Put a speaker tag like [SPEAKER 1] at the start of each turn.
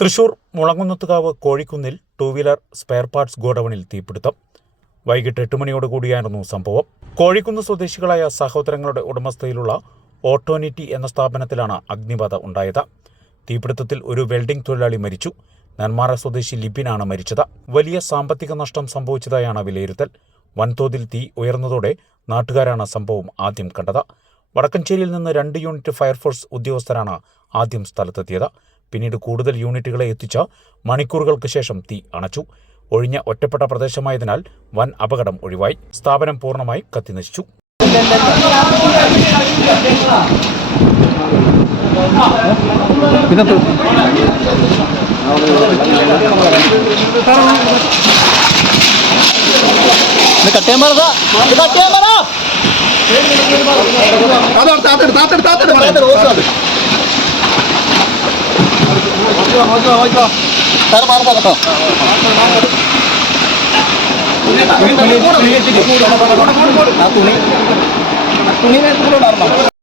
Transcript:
[SPEAKER 1] തൃശൂർ മുളങ്ങുന്നത്തുകാവ് കോഴിക്കുന്നിൽ two wheeler spare parts ഗോഡൌണിൽ തീപിടുത്തം. വൈകിട്ട് എട്ട് മണിയോടുകൂടിയായിരുന്നു സംഭവം. കോഴിക്കുന്ന് സ്വദേശികളായ സഹോദരങ്ങളുടെ ഉടമസ്ഥയിലുള്ള ഓട്ടോനിറ്റി എന്ന സ്ഥാപനത്തിലാണ് അഗ്നിബാധ ഉണ്ടായത്. തീപിടുത്തത്തിൽ ഒരു വെൽഡിംഗ് തൊഴിലാളി മരിച്ചു. നെന്മാറ സ്വദേശി ലിബിനാണ് മരിച്ചത്. വലിയ സാമ്പത്തിക നഷ്ടം സംഭവിച്ചതായാണ് വിലയിരുത്തൽ. വൻതോതിൽ തീ ഉയർന്നതോടെ നാട്ടുകാരാണ് സംഭവം ആദ്യം കണ്ടത്. വടക്കഞ്ചേരിയിൽ നിന്ന് രണ്ട് യൂണിറ്റ് ഫയർഫോഴ്സ് ഉദ്യോഗസ്ഥരാണ് ആദ്യം സ്ഥലത്തെത്തിയത്. പിന്നീട് കൂടുതൽ യൂണിറ്റുകളെ എത്തിച്ച മണിക്കൂറുകൾക്ക് ശേഷം തീ അണച്ചു. ഒഴിഞ്ഞ ഒറ്റപ്പെട്ട പ്രദേശമായതിനാൽ വൻ അപകടം ഒഴിവായി. സ്ഥാപനം പൂർണമായി കത്തിനശിച്ചു.
[SPEAKER 2] ഇത് സാറ് മാറി കേട്ടോ തുണി തുണി നേരത്തിലുണ്ടായിരുന്നോ